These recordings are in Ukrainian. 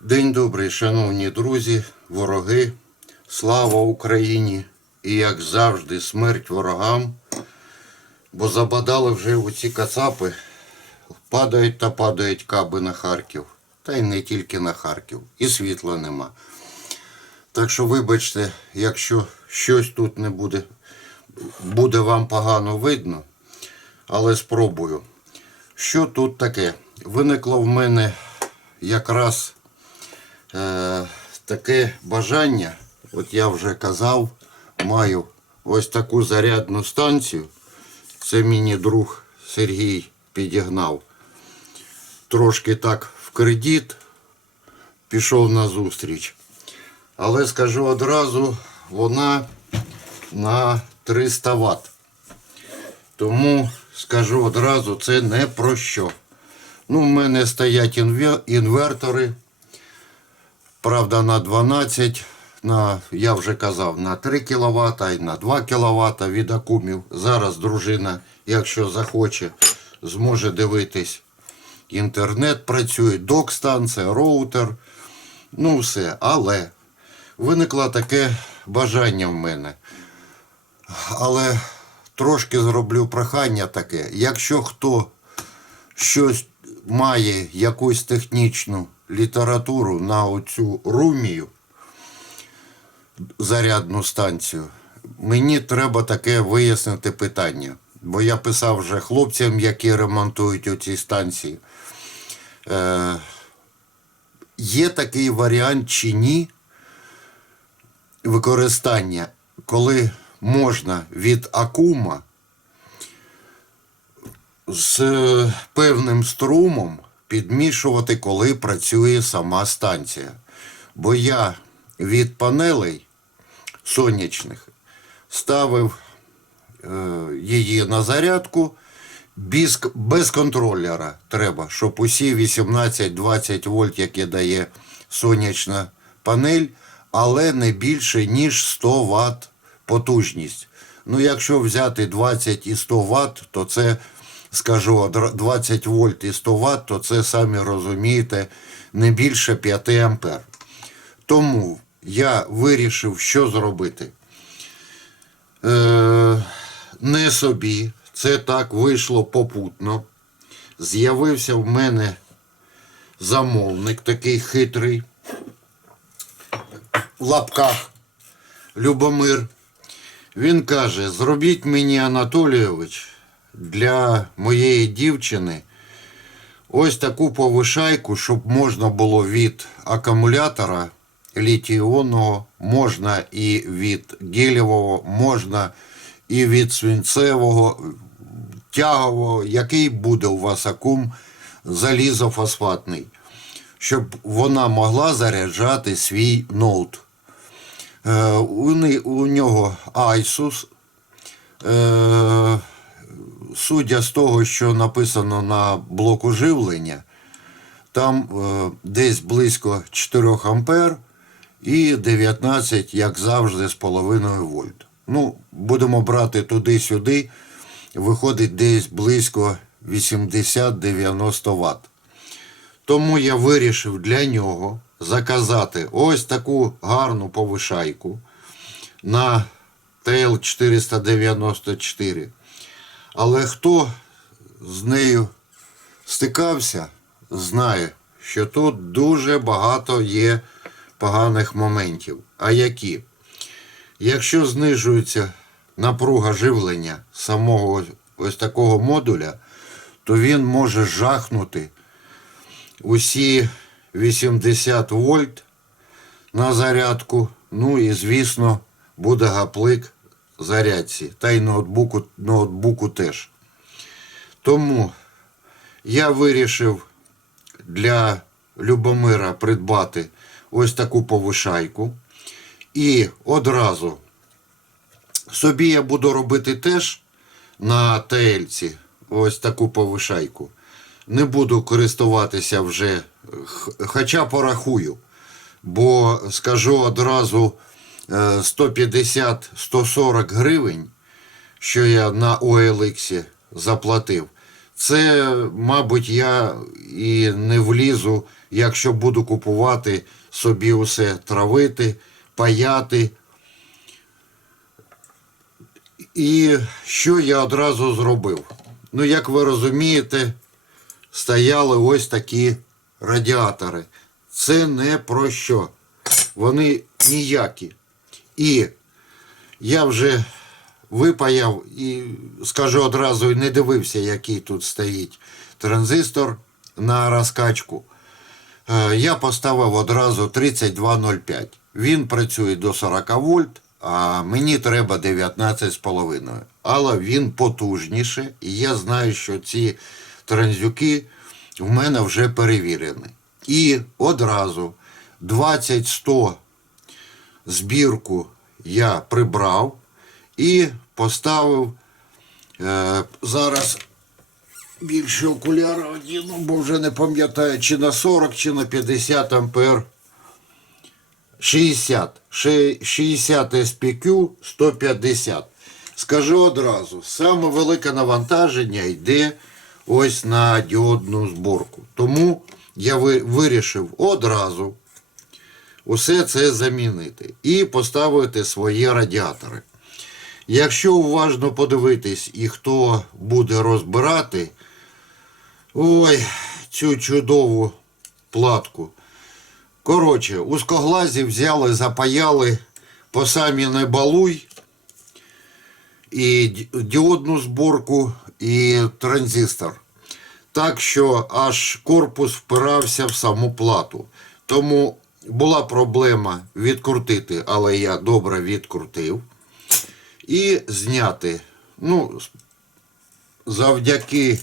День добрий, шановні друзі, вороги, слава Україні! І як завжди, смерть ворогам, бо забадали вже у ці кацапи, падають та падають каби на Харків, та й не тільки на Харків, і світла нема. Так що, вибачте, якщо щось тут не буде, буде вам погано видно, але спробую. Що тут таке? Виникло в мене якраз таке бажання, от я вже казав, маю ось таку зарядну станцію. Це мені друг Сергій підігнав. Трошки так в кредит пішов на зустріч. Але скажу одразу, вона на 300 Вт. Тому скажу одразу, це не про що. Ну, в мене стоять інвертори. Правда, на 12, на, я вже казав, на 3 кВт і на 2 кВт від акумів. Зараз дружина, якщо захоче, зможе дивитись. Інтернет працює, док-станція, роутер. Ну, все. Але виникло таке бажання в мене. Але трошки зроблю прохання таке. Якщо хто щось має якусь технічну літературу на оцю румію, зарядну станцію, мені треба таке вияснити питання. Бо я писав вже хлопцям, які ремонтують оці станції. Е, є такий варіант чи ні використання, коли можна від акума з певним струмом підмішувати, коли працює сама станція. Бо я від панелей сонячних ставив е, її на зарядку. Без, без контролера треба, щоб усі 18-20 вольт, які дає сонячна панель, але не більше, ніж 100 Вт потужність. Ну, якщо взяти 20 і 100 Вт, то це, скажу, одра- 20 вольт і 100 Вт, то це, самі розумієте, не більше 5 ампер. Тому я вирішив, що зробити. Е, не собі, це так вийшло попутно. З'явився в мене замовник такий хитрий в лапках Любомир. Він каже: зробіть мені, Анатолійович, для моєї дівчини ось таку повишайку, щоб можна було від акумулятора літій-іонного, можна і від гелєвого, можна і від свинцевого, тягового, який буде у вас акум залізофосфатний, щоб вона могла заряджати свій ноут. Е, у нього Айсус. Судя з того, що написано на блоку живлення, там е, десь близько 4 ампер і 19, як завжди, з половиною вольт. Ну, будемо брати туди-сюди, виходить десь близько 80-90 Вт. Тому я вирішив для нього заказати ось таку гарну повишайку на TL494. Але хто з нею стикався, знає, що тут дуже багато є поганих моментів. А які? Якщо знижується напруга живлення самого ось такого модуля, то він може жахнути усі 80 вольт на зарядку. Ну і, звісно, буде гаплик зарядці. Та й ноутбуку, ноутбуку теж. Тому я вирішив для Любомира придбати ось таку повишайку. І одразу собі я буду робити теж на ТЛці ось таку повишайку. Не буду користуватися вже, хоча порахую. Бо скажу одразу 150-140 гривень, що я на OLX заплатив, Це, мабуть, я і не влізу, якщо буду купувати собі усе травити, паяти. І що я одразу зробив? Ну, як ви розумієте, стояли ось такі радіатори. Це не про що. Вони ніякі. І я вже випаяв і скажу одразу, не дивився, який тут стоїть транзистор на розкачку. Е, Я поставив одразу 3205. Він працює до 40 вольт, а мені треба 19,5. Але він потужніше, і я знаю, що ці транзюки в мене вже перевірені. І одразу 20-100 збірку я прибрав і поставив е, зараз більше окуляри одіну, бо вже не пам'ятаю, чи на 40, чи на 50 ампер. 60. Ше- 60 SPQ 150. Скажу одразу, саме велике навантаження йде ось на діодну зборку. Тому я вирішив одразу усе це замінити і поставити свої радіатори. Якщо уважно подивитись і хто буде розбирати, ой, цю чудову платку. Коротше, узкоглазі взяли, запаяли по самі не балуй. І діодну зборку, і транзистор. Так що аж корпус впирався в саму плату. Тому була проблема відкрутити, але я добре відкрутив. І зняти. Ну, завдяки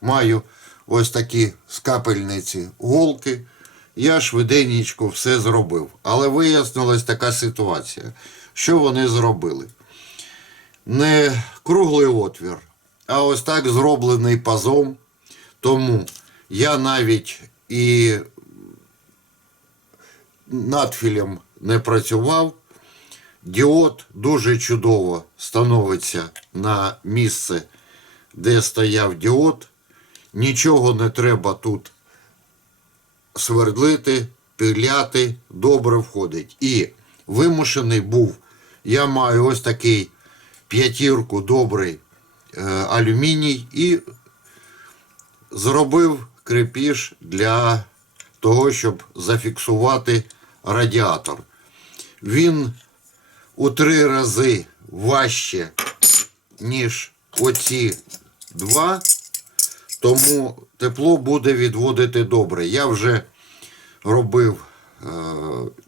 маю ось такі скапельниці голки. Я швиденько все зробив. Але вияснилась така ситуація. Що вони зробили? Не круглий отвір, а ось так зроблений пазом. Тому я навіть і надфілем не працював. Діод дуже чудово становиться на місце, де стояв діод. Нічого не треба тут свердлити, пиляти, добре входить. І вимушений був, я маю ось такий п'ятірку добрий е, алюміній і зробив крепіж для того, щоб зафіксувати радіатор. Він у три рази важче, ніж оці два, тому тепло буде відводити добре. Я вже робив е,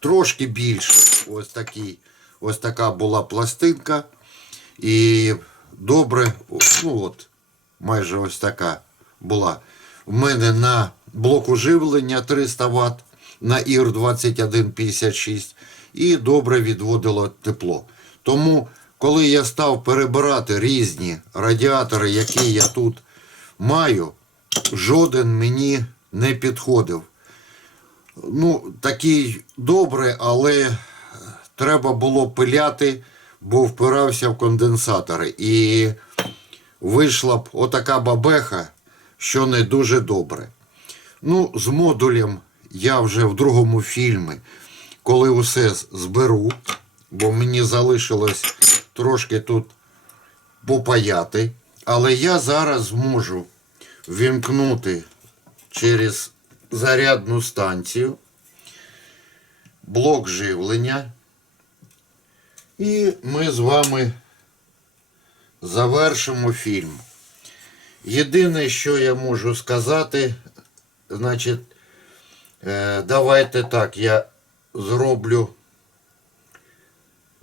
трошки більше. Ось, такий, ось така була пластинка. І добре, ну от, майже ось така була. У мене на блоку живлення 300 Вт, на ір 2156 і добре відводило тепло. Тому, коли я став перебирати різні радіатори, які я тут маю, жоден мені не підходив. Ну, такий добре, але треба було пиляти, бо впирався в конденсатори. І вийшла б отака бабеха, що не дуже добре. Ну, з модулем я вже в другому фільмі, коли усе зберу, бо мені залишилось трошки тут попаяти. Але я зараз зможу вімкнути через зарядну станцію, блок живлення. І ми з вами завершимо фільм. Єдине, що я можу сказати, значить, давайте так, я зроблю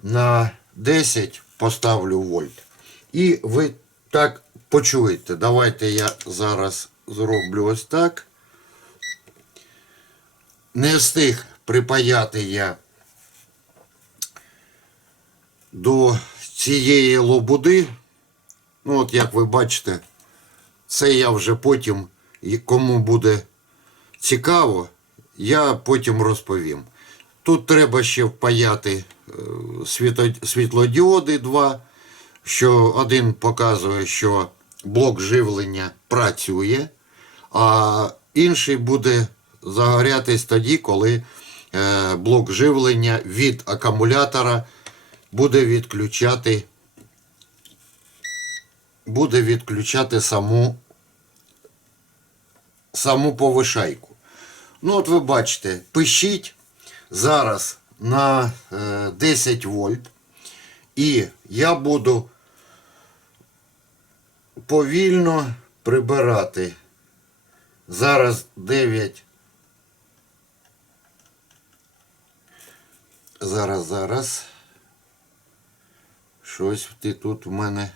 на 10 поставлю вольт. І ви так почуєте. Давайте я зараз зроблю ось так. Не встиг припаяти я до цієї лобуди. Ну, от як ви бачите, це я вже потім, кому буде цікаво, я потім розповім. Тут треба ще впаяти е, світлодіоди два, що один показує, що блок живлення працює, а інший буде загорятись тоді, коли е, блок живлення від акумулятора буде відключати, буде відключати саму, саму повишайку. Ну, от ви бачите, пишіть зараз на е, 10 вольт. І я буду повільно прибирати. Зараз 9. Зараз, зараз. Щось ти тут в мене.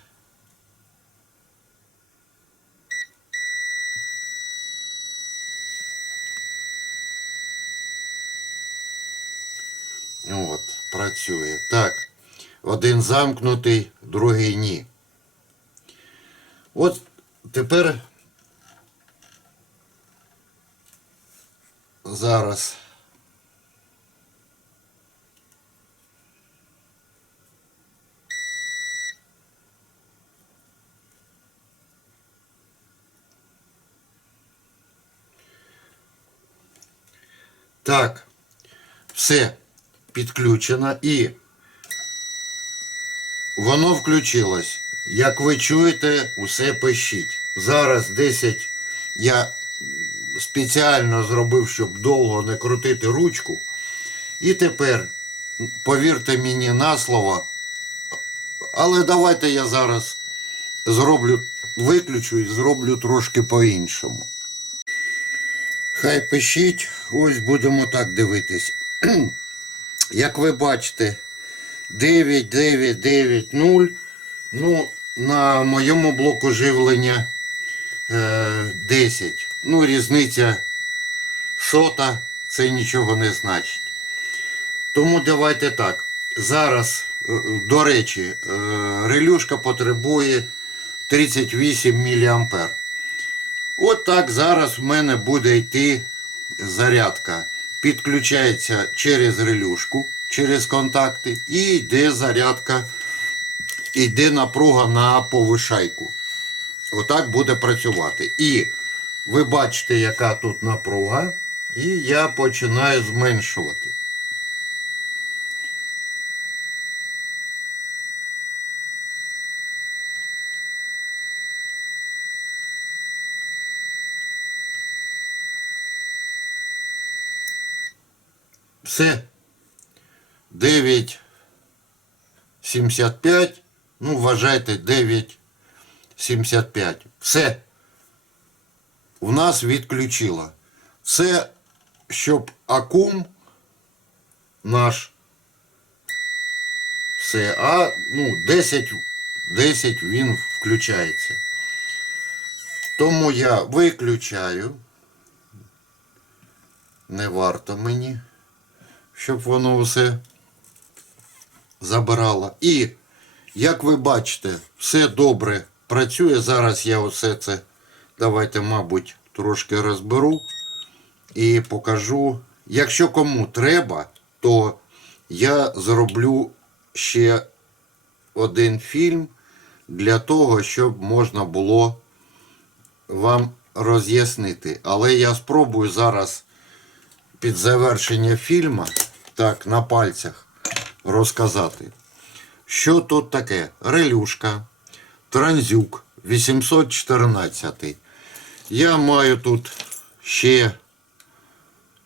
От, працює. Так. Один замкнутий, другий ні. От тепер зараз. Так, все підключено і Воно включилось. Як ви чуєте, усе пишіть. Зараз 10 я спеціально зробив, щоб довго не крутити ручку. І тепер, повірте мені на слово, але давайте я зараз зроблю, виключу і зроблю трошки по-іншому. Хай пишіть, ось будемо так дивитись. Як ви бачите, 9990. Ну, на моєму блоку живлення е, 10. Ну, різниця сота, це нічого не значить. Тому давайте так. Зараз, е, до речі, е, релюшка потребує 38 мА. От так зараз в мене буде йти зарядка. Підключається через релюшку, через контакти, і йде зарядка, йде напруга на повишайку. Отак буде працювати. І ви бачите, яка тут напруга, і я починаю зменшувати. Все. 9,75. Ну, вважайте 9,75. Все. У нас відключило. Це щоб акум наш. Все. А ну, 10, 10 він включається. Тому я виключаю. Не варто мені щоб воно все забирало. І, як ви бачите, все добре працює. Зараз я оце це, давайте, мабуть, трошки розберу і покажу. Якщо кому треба, то я зроблю ще один фільм для того, щоб можна було вам роз'яснити. Але я спробую зараз під завершення фільму так на пальцях розказати. Що тут таке? Релюшка, транзюк 814. Я маю тут ще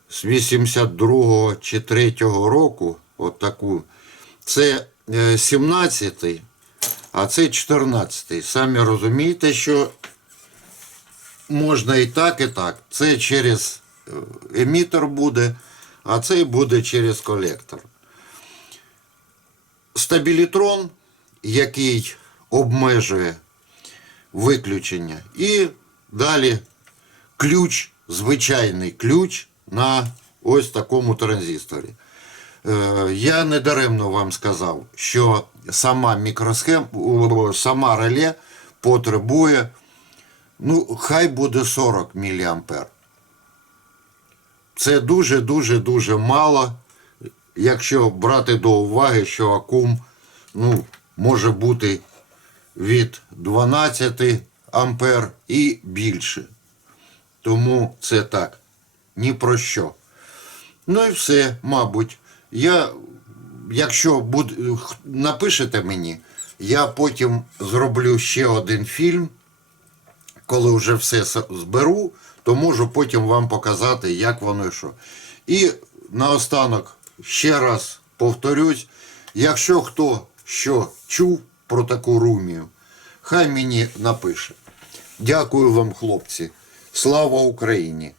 з 82 чи 3 року от таку. Це 17, а це 14. Самі розумієте, що можна і так, і так. Це через е, емітер буде а цей буде через колектор. Стабілітрон, який обмежує виключення, і далі ключ, звичайний ключ на ось такому транзисторі. Е, Я недаремно вам сказав, що сама мікросхема, сама реле потребує, ну, хай буде 40 мА. Це дуже-дуже дуже мало, якщо брати до уваги, що акум ну, може бути від 12, ампер і більше. Тому це так. Ні про що. Ну і все, мабуть. Я, якщо буд, напишете мені, я потім зроблю ще один фільм. Коли вже все зберу, то можу потім вам показати, як воно і що. І наостанок ще раз повторюсь: якщо хто що чув про таку румію, хай мені напише. Дякую вам, хлопці. Слава Україні!